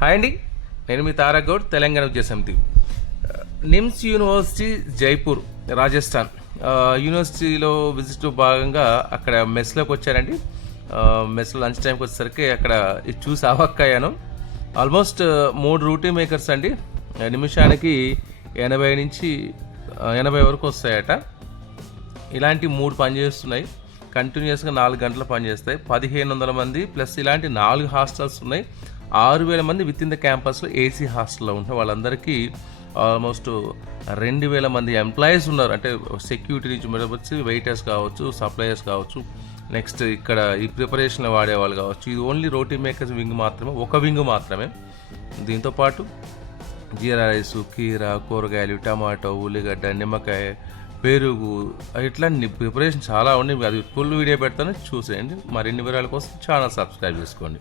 Hi అండి, నేను మీ తారగౌడ్, తెలంగాణ విద్యా సమితి. నిమ్స్ యూనివర్సిటీ జైపూర్, రాజస్థాన్. యూనివర్సిటీలో విజిట్ భాగంగా అక్కడ మెస్లోకి వచ్చానండి. మెస్లో లంచ్ టైంకి వచ్చేసరికి అక్కడ ఇది చూసి అవాక్కయ్యాను. ఆల్మోస్ట్ 3 రూటీ మేకర్స్ అండి, నిమిషానికి 80 నుంచి 80 వరకు వస్తాయట. ఇలాంటి 3 పనిచేస్తున్నాయి. కంటిన్యూస్గా 4 గంటలు పనిచేస్తాయి. 1500 మంది ప్లస్ ఇలాంటి 4 హాస్టల్స్ ఉన్నాయి. 6000 మంది విత్ ఇన్ ద క్యాంపస్లో ఏసీ హాస్టల్లో ఉంటే వాళ్ళందరికీ ఆల్మోస్ట్ 2000 మంది ఎంప్లాయీస్ ఉన్నారు. అంటే సెక్యూరిటీ నుంచి వచ్చి వెయిటర్స్ కావచ్చు, సప్లయర్స్ కావచ్చు, నెక్స్ట్ ఇక్కడ ఈ ప్రిపరేషన్లో వాడేవాళ్ళు కావచ్చు. ఇది ఓన్లీ రోటీ మేకర్స్ వింగ్ మాత్రమే, ఒక వింగ్ మాత్రమే. దీంతోపాటు జీరా రైసు, కీరా, కూరగాయలు, టమాటో, ఉల్లిగడ్డ, నిమ్మకాయ, పెరుగు, ఇట్లా ప్రిపరేషన్ చాలా ఉన్నాయి. అది ఫుల్ వీడియో పెడతాను, చూసేయండి. మరిన్ని వివరాల కోసం ఛానల్ సబ్స్క్రైబ్ చేసుకోండి.